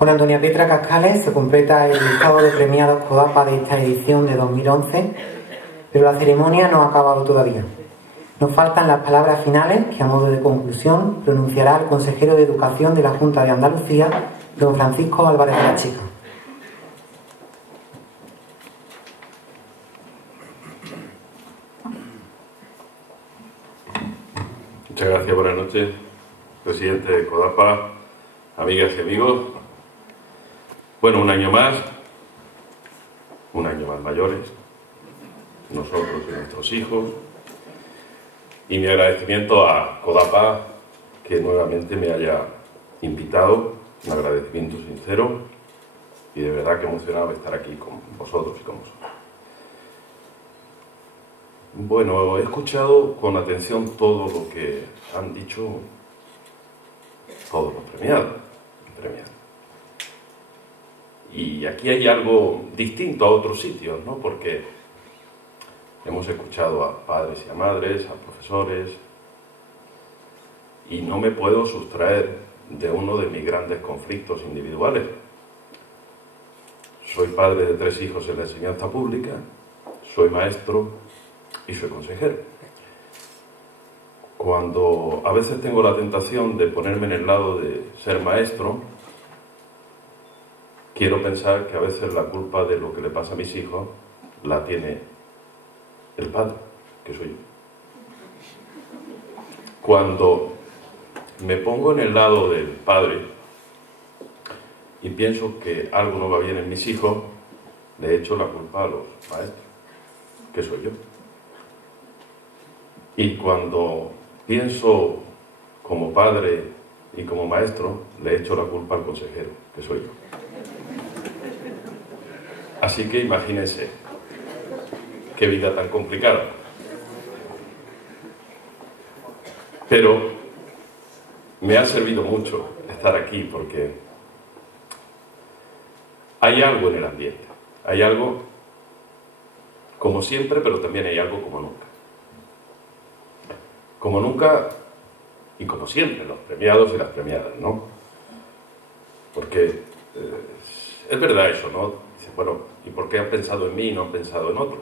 Con Antonia Petra Cascales se completa el listado de premiados CODAPA de esta edición de 2011, pero la ceremonia no ha acabado todavía. Nos faltan las palabras finales que, a modo de conclusión, pronunciará el consejero de Educación de la Junta de Andalucía, don Francisco Álvarez de la Chica. Muchas gracias, buenas noches, presidente de CODAPA, amigas y amigos. Bueno, un año más mayores, nosotros y nuestros hijos, y mi agradecimiento a CODAPA que nuevamente me haya invitado, un agradecimiento sincero y de verdad que emocionado de estar aquí con vosotros y con vosotros. Bueno, he escuchado con atención todo lo que han dicho todos los premiados. Y aquí hay algo distinto a otros sitios, ¿no? Porque hemos escuchado a padres y a madres, a profesores, y no me puedo sustraer de uno de mis grandes conflictos individuales. Soy padre de 3 hijos en la enseñanza pública, soy maestro y soy consejero. Cuando a veces tengo la tentación de ponerme en el lado de ser maestro, quiero pensar que a veces la culpa de lo que le pasa a mis hijos la tiene el padre, que soy yo. Cuando me pongo en el lado del padre y pienso que algo no va bien en mis hijos, le echo la culpa a los maestros, que soy yo. Y cuando pienso como padre y como maestro, le echo la culpa al consejero, que soy yo. Así que imagínense qué vida tan complicada. Pero me ha servido mucho estar aquí porque hay algo en el ambiente. Hay algo como siempre, pero también hay algo como nunca. Como nunca y como siempre, los premiados y las premiadas, ¿no? Porque es verdad eso, ¿no? Dice, bueno, ¿y por qué han pensado en mí y no han pensado en otro?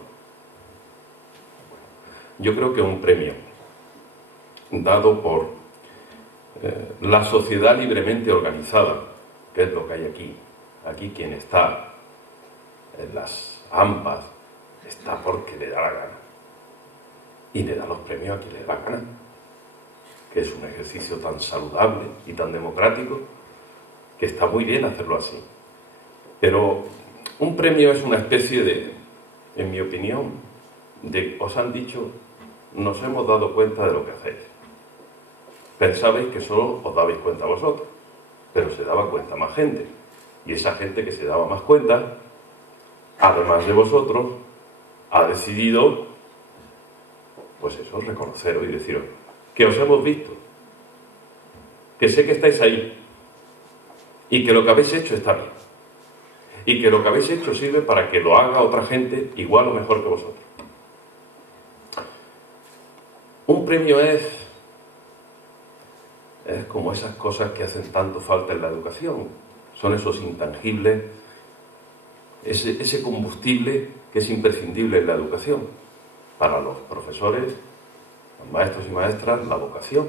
Yo creo que un premio dado por la sociedad libremente organizada, que es lo que hay aquí. Aquí quien está en las AMPAs está porque le da la gana. Y le da los premios a quien le da la gana. Que es un ejercicio tan saludable y tan democrático que está muy bien hacerlo así. Pero un premio es una especie de, en mi opinión, os han dicho, nos hemos dado cuenta de lo que hacéis. Pensabais que solo os dabais cuenta vosotros, pero se daba cuenta más gente. Y esa gente que se daba más cuenta, además de vosotros, ha decidido, pues eso, reconoceros y deciros que os hemos visto, que sé que estáis ahí y que lo que habéis hecho está bien y que lo que habéis hecho sirve para que lo haga otra gente igual o mejor que vosotros. Un premio es como esas cosas que hacen tanto falta en la educación. Son esos intangibles, ese combustible que es imprescindible en la educación. Para los profesores, los maestros y maestras, la vocación.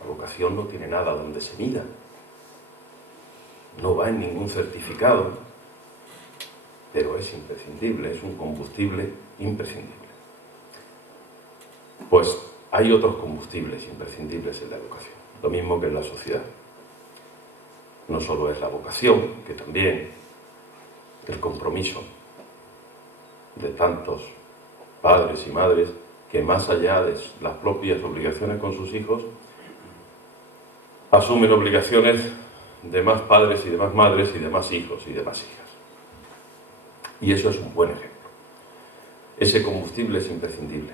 La vocación no tiene nada donde se mida. No va en ningún certificado, pero es imprescindible, es un combustible imprescindible. Pues hay otros combustibles imprescindibles en la educación, lo mismo que en la sociedad. No solo es la vocación, que también el compromiso de tantos padres y madres que más allá de las propias obligaciones con sus hijos, asumen obligaciones de más padres y de más madres y de más hijos y de más hijas. Y eso es un buen ejemplo. Ese combustible es imprescindible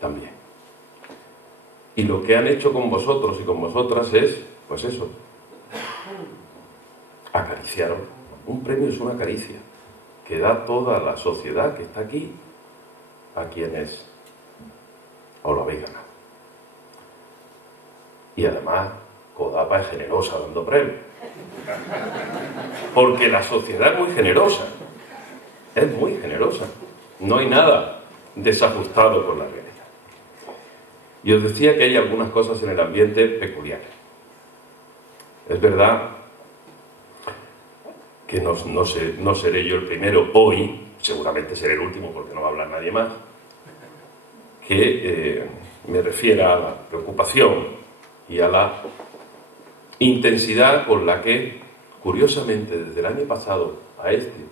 también. Y lo que han hecho con vosotros y con vosotras es, pues eso, acariciaros. Un premio es una caricia que da toda la sociedad que está aquí a quienes os lo habéis ganado. Y además, CODAPA es generosa dando premios. porque la sociedad es muy generosa. Es muy generosa. No hay nada desajustado con la realidad. Y os decía que hay algunas cosas en el ambiente peculiares. Es verdad que no seré yo el primero hoy, seguramente seré el último porque no va a hablar nadie más, que me refiera a la preocupación y a la intensidad con la que, curiosamente, desde el año pasado a este,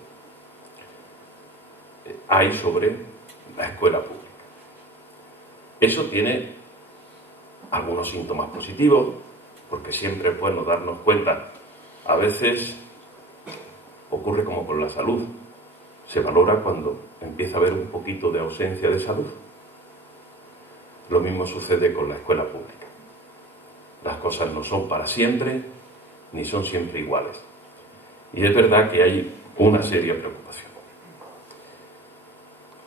hay sobre la escuela pública. Eso tiene algunos síntomas positivos, porque siempre es bueno darnos cuenta. A veces ocurre como con la salud. Se valora cuando empieza a haber un poquito de ausencia de salud. Lo mismo sucede con la escuela pública. Las cosas no son para siempre, ni son siempre iguales. Y es verdad que hay una seria preocupación.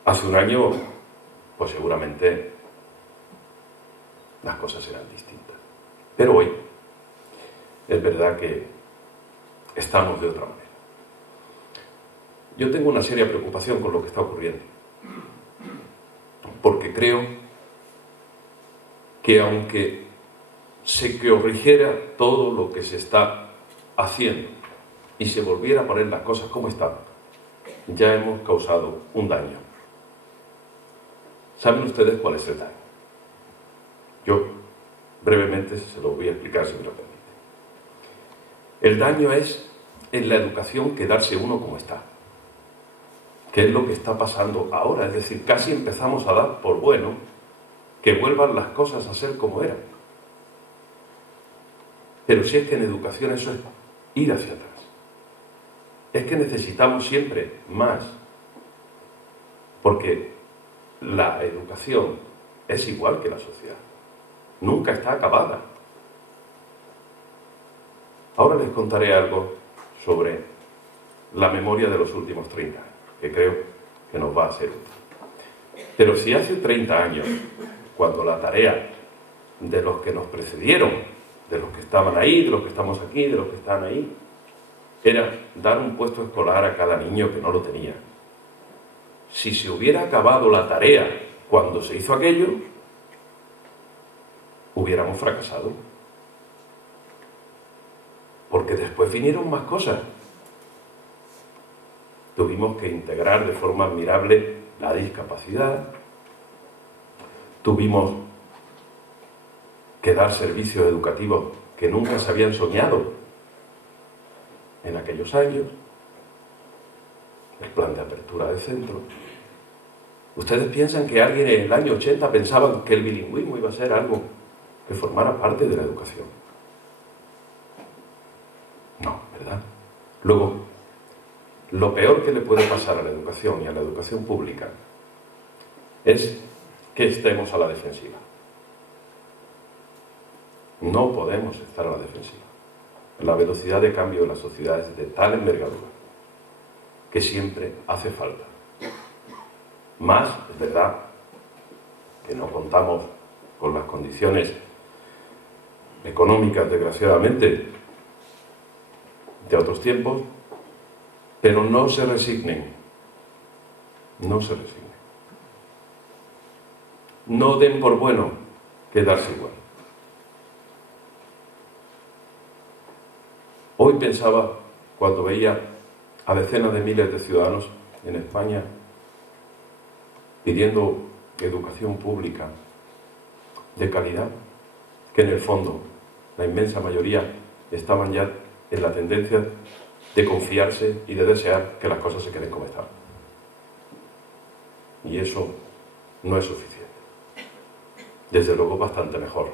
Hace un año, pues seguramente las cosas eran distintas. Pero hoy es verdad que estamos de otra manera. Yo tengo una seria preocupación con lo que está ocurriendo, porque creo que aunque se corrigiera todo lo que se está haciendo y se volviera a poner las cosas como están, ya hemos causado un daño. ¿Saben ustedes cuál es el daño? Yo brevemente se lo voy a explicar si me lo permite. El daño es en la educación quedarse uno como está, que es lo que está pasando ahora. Es decir, casi empezamos a dar por bueno que vuelvan las cosas a ser como eran. Pero si es que en educación eso es ir hacia atrás. Es que necesitamos siempre más, porque la educación es igual que la sociedad. Nunca está acabada. Ahora les contaré algo sobre la memoria de los últimos 30 años, que creo que nos va a ser útil. Pero si hace 30 años, cuando la tarea de los que nos precedieron, de los que estaban ahí, de los que estamos aquí, de los que están ahí, era dar un puesto escolar a cada niño que no lo tenía. Si se hubiera acabado la tarea cuando se hizo aquello, hubiéramos fracasado. Porque después vinieron más cosas. Tuvimos que integrar de forma admirable la discapacidad. Tuvimos que dar servicios educativos que nunca se habían soñado en aquellos años. El plan de apertura de centro. ¿Ustedes piensan que alguien en el año 80 pensaba que el bilingüismo iba a ser algo que formara parte de la educación? No, ¿verdad? Luego, lo peor que le puede pasar a la educación y a la educación pública es que estemos a la defensiva. No podemos estar a la defensiva. La velocidad de cambio de la sociedad es de tal envergadura que siempre hace falta. Más, es verdad, que no contamos con las condiciones económicas, desgraciadamente, de otros tiempos, pero no se resignen. No se resignen. No den por bueno quedarse igual. Hoy pensaba, cuando veía a decenas de miles de ciudadanos en España pidiendo educación pública de calidad, que en el fondo la inmensa mayoría estaban ya en la tendencia de confiarse y de desear que las cosas se queden como están. Y eso no es suficiente. Desde luego bastante mejor.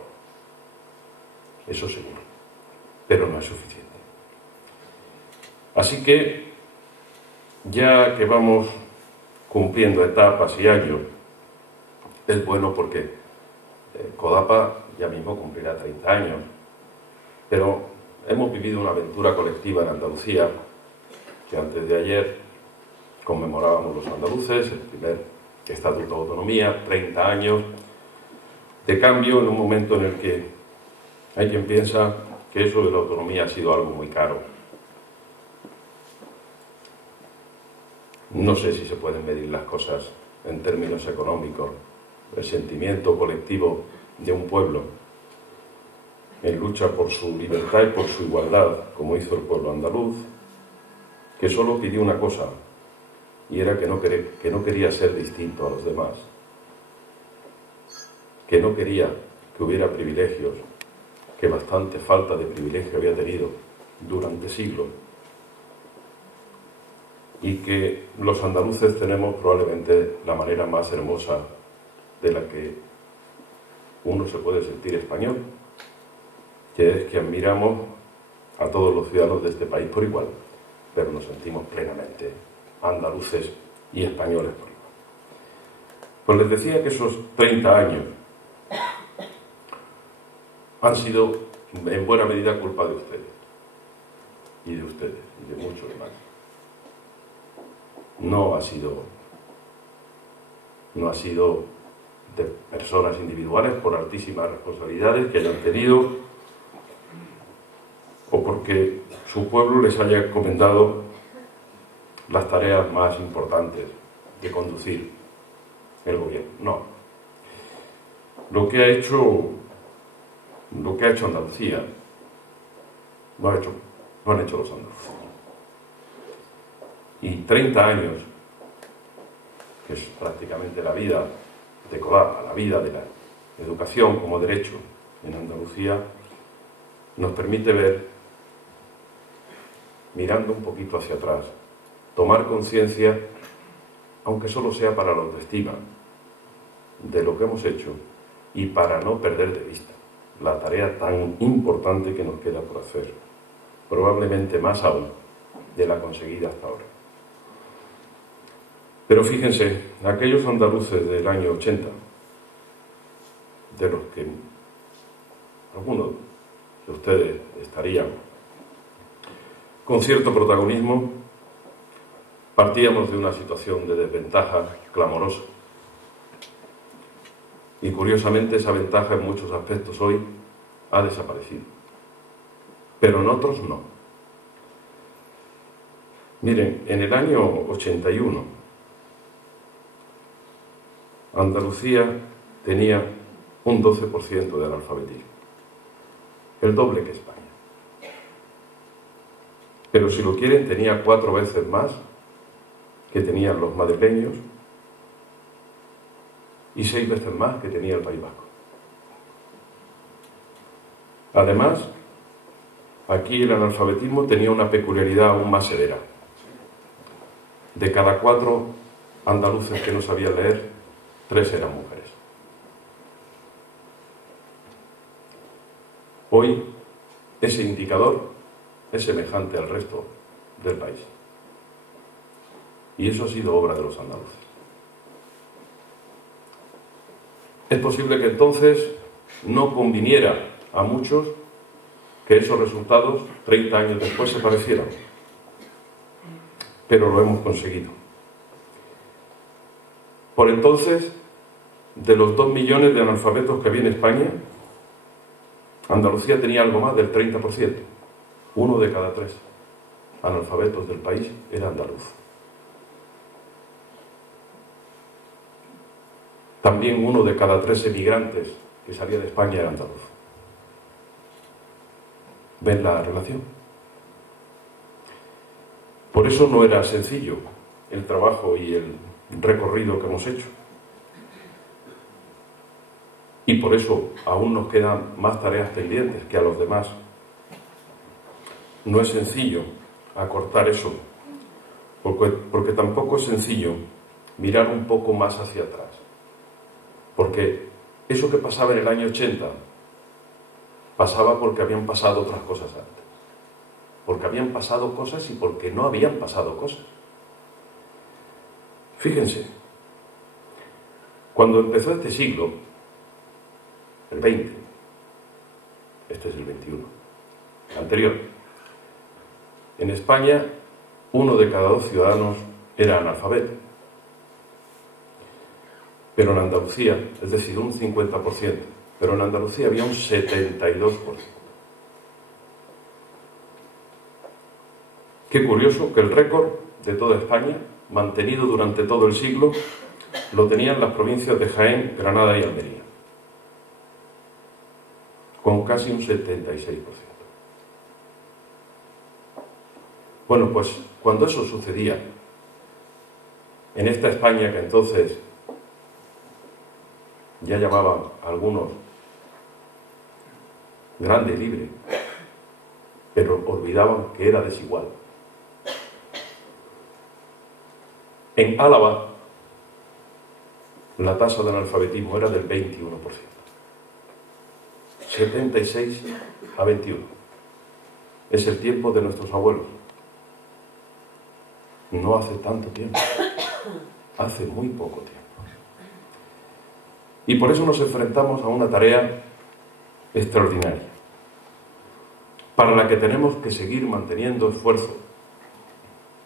Eso seguro. Pero no es suficiente. Así que, ya que vamos cumpliendo etapas y años, es bueno porque CODAPA ya mismo cumplirá 30 años, pero hemos vivido una aventura colectiva en Andalucía, que antes de ayer conmemorábamos los andaluces, el primer Estatuto de Autonomía, 30 años de cambio en un momento en el que hay quien piensa que eso de la autonomía ha sido algo muy caro. No sé si se pueden medir las cosas en términos económicos. El sentimiento colectivo de un pueblo en lucha por su libertad y por su igualdad, como hizo el pueblo andaluz, que solo pidió una cosa, y era que no quería ser distinto a los demás, que no quería que hubiera privilegios, que bastante falta de privilegio había tenido durante siglos, y que los andaluces tenemos probablemente la manera más hermosa de la que uno se puede sentir español, que es que admiramos a todos los ciudadanos de este país por igual, pero nos sentimos plenamente andaluces y españoles por igual. Pues les decía que esos 30 años han sido en buena medida culpa de ustedes, y de muchos más. No ha sido de personas individuales por altísimas responsabilidades que hayan tenido o porque su pueblo les haya encomendado las tareas más importantes de conducir el gobierno. No. Lo que ha hecho Andalucía lo han hecho los andaluces. Y 30 años, que es prácticamente la vida de CODAPA, la vida de la educación como derecho en Andalucía, nos permite ver, mirando un poquito hacia atrás, tomar conciencia, aunque solo sea para la autoestima, de lo que hemos hecho y para no perder de vista la tarea tan importante que nos queda por hacer, probablemente más aún de la conseguida hasta ahora. Pero fíjense, aquellos andaluces del año 80, de los que algunos de ustedes estarían con cierto protagonismo, partíamos de una situación de desventaja clamorosa. Y curiosamente esa ventaja en muchos aspectos hoy ha desaparecido. Pero en otros no. Miren, en el año 81, Andalucía tenía un 12% de analfabetismo, el doble que España. Pero si lo quieren, tenía 4 veces más que tenían los madrileños y 6 veces más que tenía el País Vasco. Además, aquí el analfabetismo tenía una peculiaridad aún más severa. De cada 4 andaluces que no sabían leer, 3 eran mujeres. Hoy ese indicador es semejante al resto del país. Y eso ha sido obra de los andaluces. Es posible que entonces no conviniera a muchos que esos resultados 30 años después se parecieran, pero lo hemos conseguido. Por entonces, de los 2 millones de analfabetos que había en España, Andalucía tenía algo más del 30%. 1 de cada 3 analfabetos del país era andaluz. También 1 de cada 3 emigrantes que salía de España era andaluz. ¿Ven la relación? Por eso no era sencillo el trabajo y el recorrido que hemos hecho. Y por eso aún nos quedan más tareas pendientes que a los demás. No es sencillo acortar eso, porque tampoco es sencillo mirar un poco más hacia atrás. Porque eso que pasaba en el año 80 pasaba porque habían pasado otras cosas antes. Porque habían pasado cosas y porque no habían pasado cosas. Fíjense, cuando empezó este siglo, el 20, este es el 21, anterior, en España 1 de cada 2 ciudadanos era analfabeto. Pero en Andalucía, es decir, un 50%, pero en Andalucía había un 72%. Qué curioso que el récord de toda España mantenido durante todo el siglo lo tenían las provincias de Jaén, Granada y Almería, con casi un 76%. Bueno, pues cuando eso sucedía, en esta España que entonces ya llamaban a algunos grande y libre, pero olvidaban que era desigual. En Álava, la tasa de analfabetismo era del 21%. 76 a 21. Es el tiempo de nuestros abuelos. No hace tanto tiempo. Hace muy poco tiempo. Y por eso nos enfrentamos a una tarea extraordinaria, para la que tenemos que seguir manteniendo esfuerzo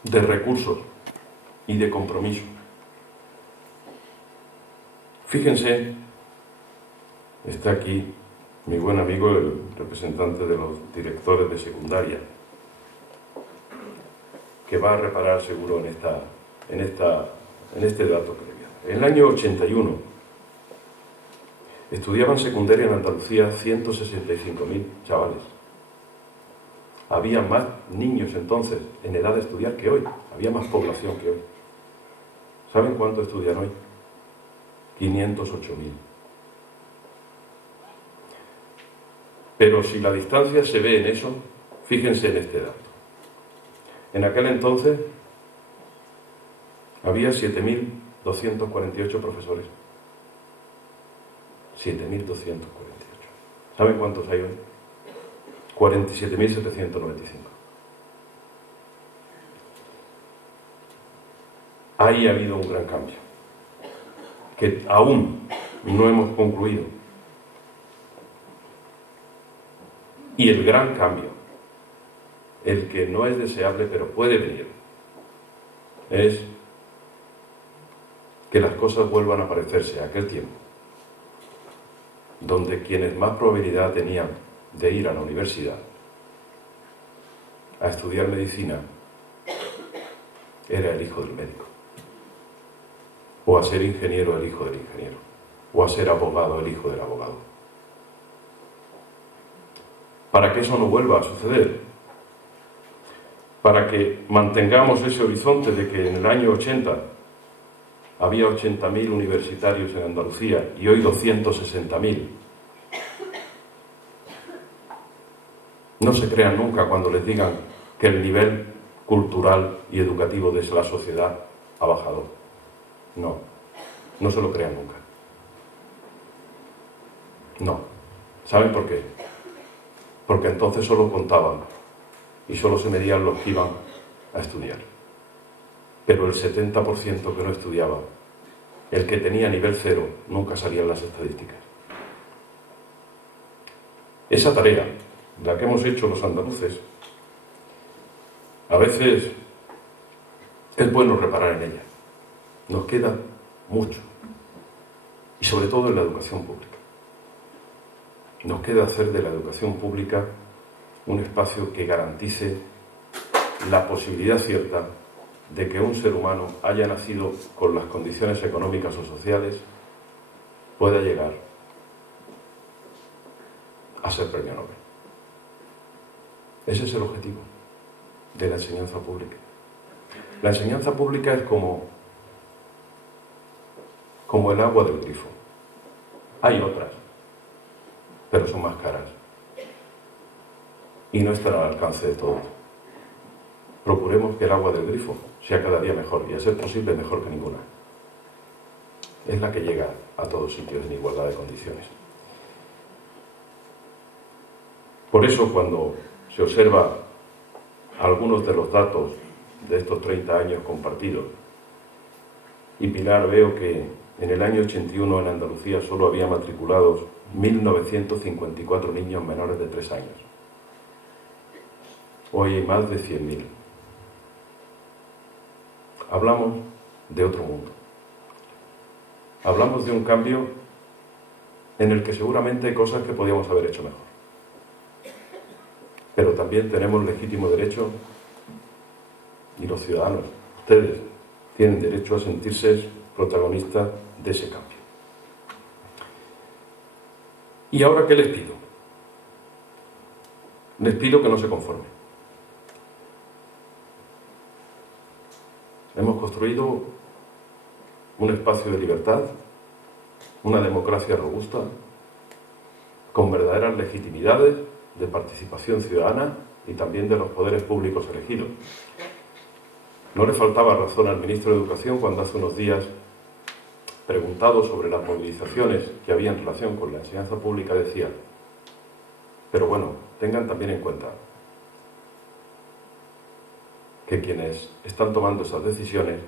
de recursos y de compromiso. Fíjense, está aquí mi buen amigo, el representante de los directores de secundaria, que va a reparar seguro en este dato que le voy a dar. En el año 81 estudiaban secundaria en Andalucía 165.000 chavales. Había más niños entonces en edad de estudiar que hoy, había más población que hoy. ¿Saben cuánto estudian hoy? 508.000. Pero si la distancia se ve en eso, fíjense en este dato. En aquel entonces había 7.248 profesores. 7.248. ¿Saben cuántos hay hoy? 47.795. Ahí ha habido un gran cambio, que aún no hemos concluido. Y el gran cambio, el que no es deseable pero puede venir, es que las cosas vuelvan a parecerse a aquel tiempo, donde quienes más probabilidad tenían de ir a la universidad a estudiar medicina era el hijo del médico, o a ser ingeniero el hijo del ingeniero, o a ser abogado el hijo del abogado. Para que eso no vuelva a suceder, para que mantengamos ese horizonte de que en el año 80 había 80.000 universitarios en Andalucía y hoy 260.000. No se crean nunca cuando les digan que el nivel cultural y educativo de la sociedad ha bajado. No, no se lo crean nunca. No. ¿Saben por qué? Porque entonces solo contaban y solo se medían los que iban a estudiar. Pero el 70% que no estudiaba, el que tenía nivel cero, nunca salía en las estadísticas. Esa tarea, la que hemos hecho los andaluces, a veces es bueno reparar en ella. Nos queda mucho, y sobre todo en la educación pública. Nos queda hacer de la educación pública un espacio que garantice la posibilidad cierta de que un ser humano haya nacido con las condiciones económicas o sociales, pueda llegar a ser premio Nobel. Ese es el objetivo de la enseñanza pública. La enseñanza pública es como el agua del grifo. Hay otras, pero son más caras y no están al alcance de todos. Procuremos que el agua del grifo sea cada día mejor y, a ser posible, mejor que ninguna. Es la que llega a todos sitios en igualdad de condiciones. Por eso, cuando se observa algunos de los datos de estos 30 años compartidos, y Pilar, veo que en el año 81 en Andalucía solo había matriculados 1.954 niños menores de 3 años. Hoy hay más de 100.000. Hablamos de otro mundo. Hablamos de un cambio en el que seguramente hay cosas que podíamos haber hecho mejor. Pero también tenemos legítimo derecho, y los ciudadanos, ustedes, tienen derecho a sentirse protagonistas de ese cambio. ¿Y ahora qué les pido? Les pido que no se conformen. Hemos construido un espacio de libertad, una democracia robusta, con verdaderas legitimidades de participación ciudadana y también de los poderes públicos elegidos. No le faltaba razón al ministro de Educación cuando hace unos días, preguntado sobre las movilizaciones que había en relación con la enseñanza pública, decía: pero bueno, tengan también en cuenta que quienes están tomando esas decisiones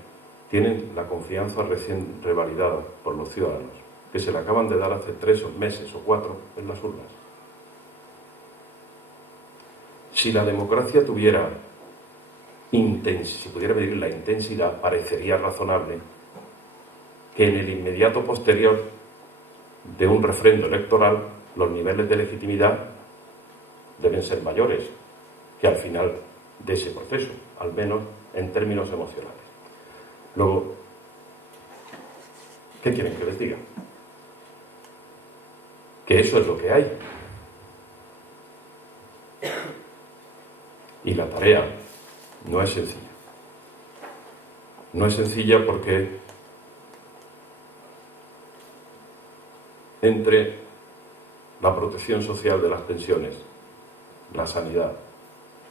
tienen la confianza recién revalidada por los ciudadanos, que se le acaban de dar hace 3 meses o 4 en las urnas. Si la democracia tuviera si pudiera medir la intensidad, parecería razonable que en el inmediato posterior de un refrendo electoral los niveles de legitimidad deben ser mayores que al final de ese proceso, al menos en términos emocionales. Luego, ¿qué quieren que les diga? Que eso es lo que hay. Y la tarea no es sencilla. No es sencilla porque entre la protección social de las pensiones, la sanidad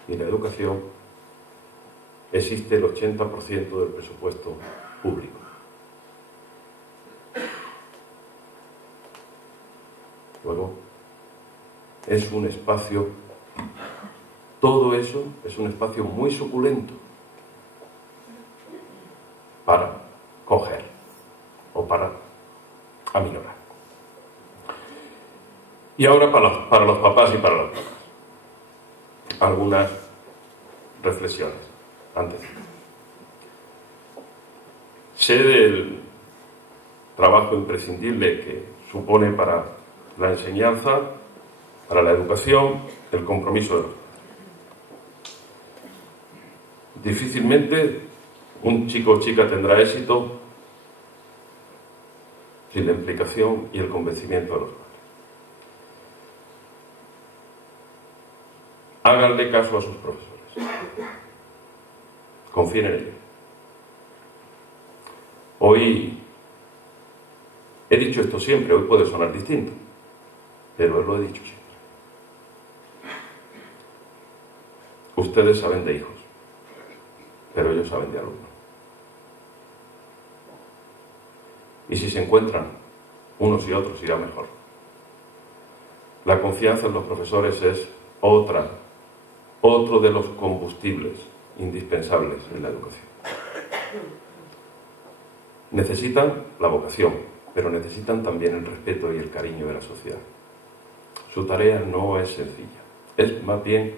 y la educación existe el 80% del presupuesto público. Luego, es un espacio, todo eso es un espacio muy suculento para coger o para aminorar. Y ahora para los papás y para las mamás, algunas reflexiones antes. Sé del trabajo imprescindible que supone para la enseñanza, para la educación, el compromiso de los padres. Difícilmente un chico o chica tendrá éxito sin la implicación y el convencimiento de los padres. Háganle caso a sus profesores. Confíen en ellos. Hoy he dicho esto siempre, hoy puede sonar distinto, pero lo he dicho siempre. Ustedes saben de hijos, pero ellos saben de alumnos. Y si se encuentran unos y otros, irá mejor. La confianza en los profesores es otro de los combustibles indispensables en la educación. Necesitan la vocación, pero necesitan también el respeto y el cariño de la sociedad. Su tarea no es sencilla, es más bien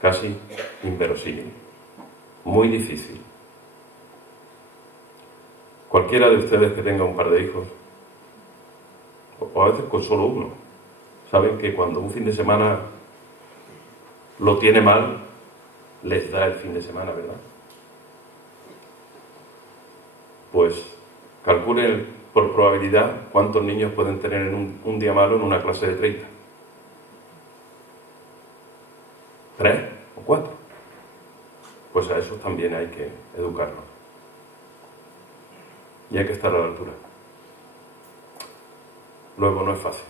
casi inverosímil, muy difícil. Cualquiera de ustedes que tenga un par de hijos, o a veces con solo uno, saben que cuando un fin de semana lo tiene mal, les da el fin de semana, ¿verdad? Pues calculen por probabilidad cuántos niños pueden tener en un día malo en una clase de 30. 3 o 4. Pues a esos también hay que educarlos. Y hay que estar a la altura. Luego no es fácil.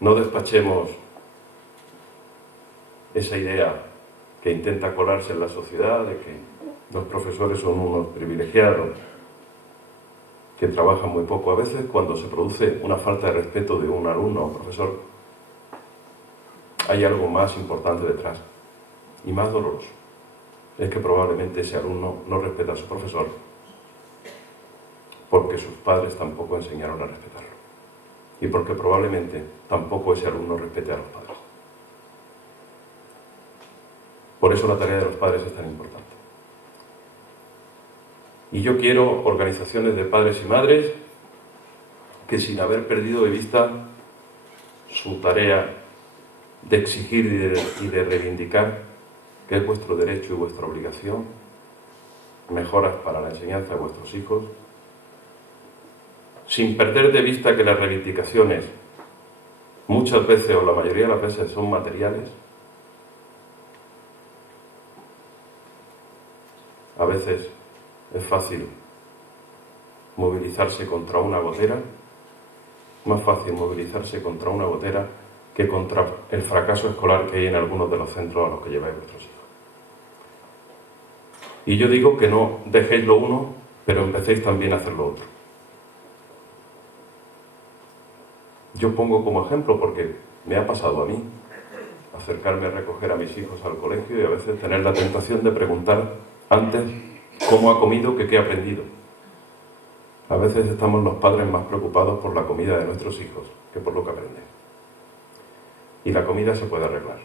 No despachemos esa idea que intenta colarse en la sociedad de que los profesores son unos privilegiados que trabajan muy poco. A veces, cuando se produce una falta de respeto de un alumno o profesor, hay algo más importante detrás y más doloroso. Es que probablemente ese alumno no respeta a su profesor porque sus padres tampoco enseñaron a respetarlo y porque probablemente tampoco ese alumno respete a los padres. Por eso la tarea de los padres es tan importante. Y yo quiero organizaciones de padres y madres que, sin haber perdido de vista su tarea de exigir y de reivindicar, que es vuestro derecho y vuestra obligación, mejoras para la enseñanza de vuestros hijos, sin perder de vista que las reivindicaciones muchas veces o la mayoría de las veces son materiales. A veces es fácil movilizarse contra una gotera, más fácil movilizarse contra una gotera que contra el fracaso escolar que hay en algunos de los centros a los que lleváis vuestros hijos. Y yo digo que no dejéis lo uno, pero empecéis también a hacer lo otro. Yo pongo como ejemplo, porque me ha pasado a mí, acercarme a recoger a mis hijos al colegio y a veces tener la tentación de preguntar antes cómo ha comido que qué ha aprendido. A veces estamos los padres más preocupados por la comida de nuestros hijos que por lo que aprenden. Y la comida se puede arreglar.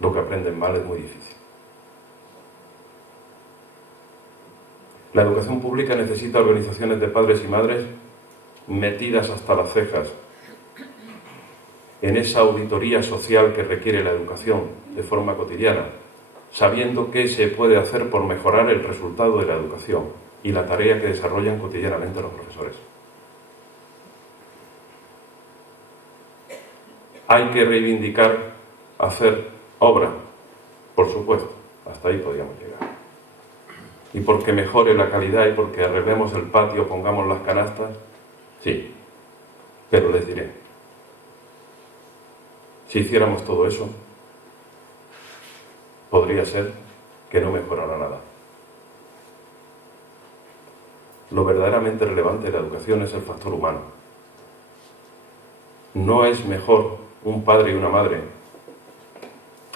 Lo que aprenden mal es muy difícil. La educación pública necesita organizaciones de padres y madres metidas hasta las cejas en esa auditoría social que requiere la educación de forma cotidiana, sabiendo qué se puede hacer por mejorar el resultado de la educación y la tarea que desarrollan cotidianamente los profesores. Hay que reivindicar hacer obra, por supuesto, hasta ahí podríamos llegar. Y porque mejore la calidad y porque arreglemos el patio, pongamos las canastas, sí, pero les diré, si hiciéramos todo eso, podría ser que no mejorara nada. Lo verdaderamente relevante de la educación es el factor humano. No es mejor un padre y una madre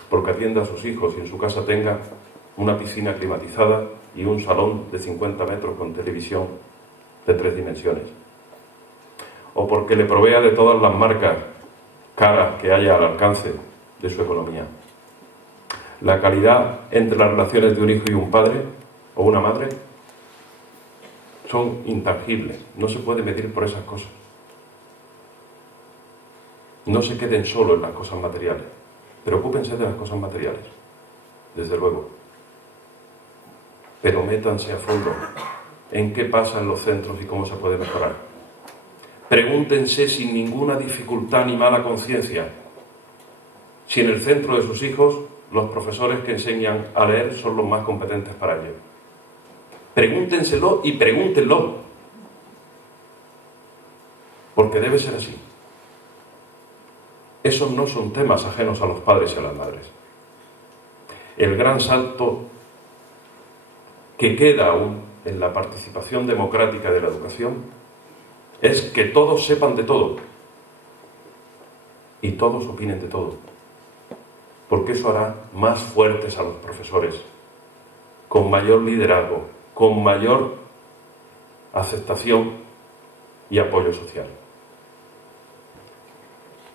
porque atienda a sus hijos y en su casa tenga una piscina climatizada y un salón de 50 metros con televisión de 3 dimensiones, o porque le provea de todas las marcas caras que haya al alcance de su economía. La calidad entre las relaciones de un hijo y un padre o una madre son intangibles, no se puede medir por esas cosas. No se queden solo en las cosas materiales, preocúpense de las cosas materiales, desde luego, pero métanse a fondo en qué pasa en los centros y cómo se puede mejorar. Pregúntense sin ninguna dificultad ni mala conciencia si en el centro de sus hijos los profesores que enseñan a leer son los más competentes para ello. Pregúntenselo y pregúntenlo, porque debe ser así. Esos no son temas ajenos a los padres y a las madres. El gran salto que queda aún en la participación democrática de la educación es que todos sepan de todo y todos opinen de todo, porque eso hará más fuertes a los profesores, con mayor liderazgo, con mayor aceptación y apoyo social.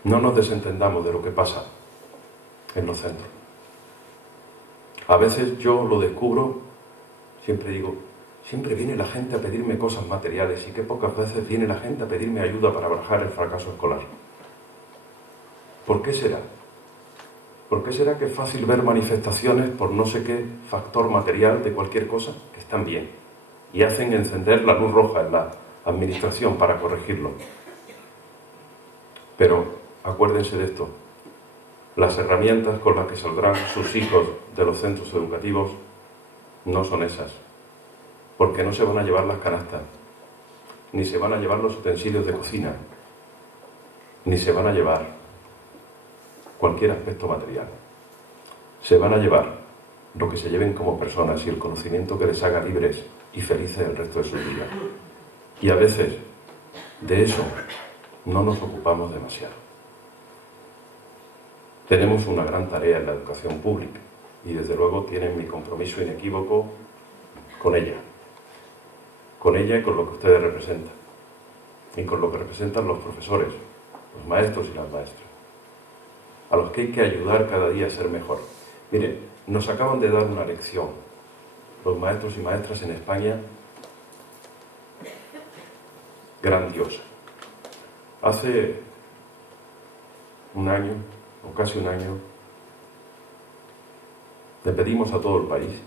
No nos desentendamos de lo que pasa en los centros. A veces yo lo descubro, siempre digo, siempre viene la gente a pedirme cosas materiales y qué pocas veces viene la gente a pedirme ayuda para barajar el fracaso escolar. ¿Por qué será? ¿Por qué será que es fácil ver manifestaciones por no sé qué factor material de cualquier cosa que están bien y hacen encender la luz roja en la administración para corregirlo? Pero acuérdense de esto, las herramientas con las que saldrán sus hijos de los centros educativos no son esas, porque no se van a llevar las canastas, ni se van a llevar los utensilios de cocina, ni se van a llevar cualquier aspecto material. Se van a llevar lo que se lleven como personas y el conocimiento que les haga libres y felices el resto de sus vidas. Y a veces de eso no nos ocupamos demasiado. Tenemos una gran tarea en la educación pública y desde luego tienen mi compromiso inequívoco con ella y con lo que ustedes representan y con lo que representan los profesores, los maestros y las maestras, a los que hay que ayudar cada día a ser mejor. Mire, nos acaban de dar una lección los maestros y maestras en España grandiosa. Hace un año o casi un año le pedimos a todo el país,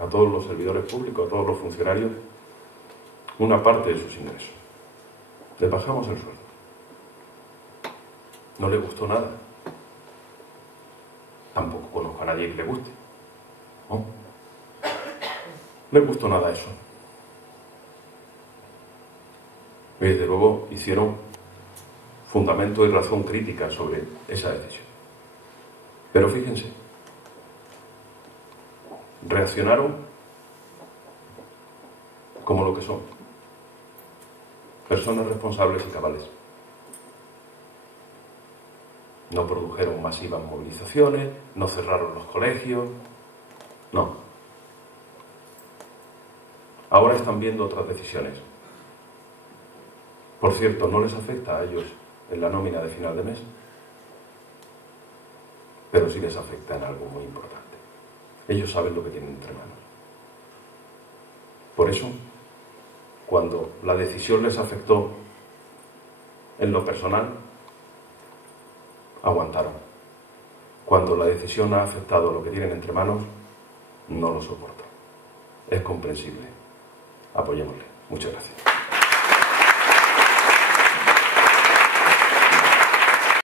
a todos los servidores públicos, a todos los funcionarios, una parte de sus ingresos. Les bajamos el sueldo. No le gustó nada. Tampoco conozco a nadie que le guste. No le gustó nada eso. Y desde luego hicieron fundamento y razón crítica sobre esa decisión. Pero fíjense, reaccionaron como lo que son, personas responsables y cabales. No produjeron masivas movilizaciones, no cerraron los colegios, no. Ahora están viendo otras decisiones. Por cierto, no les afecta a ellos en la nómina de final de mes, pero sí les afecta en algo muy importante. Ellos saben lo que tienen entre manos. Por eso, cuando la decisión les afectó en lo personal, aguantaron. Cuando la decisión ha afectado lo que tienen entre manos, no lo soportan. Es comprensible. Apoyémosle. Muchas gracias.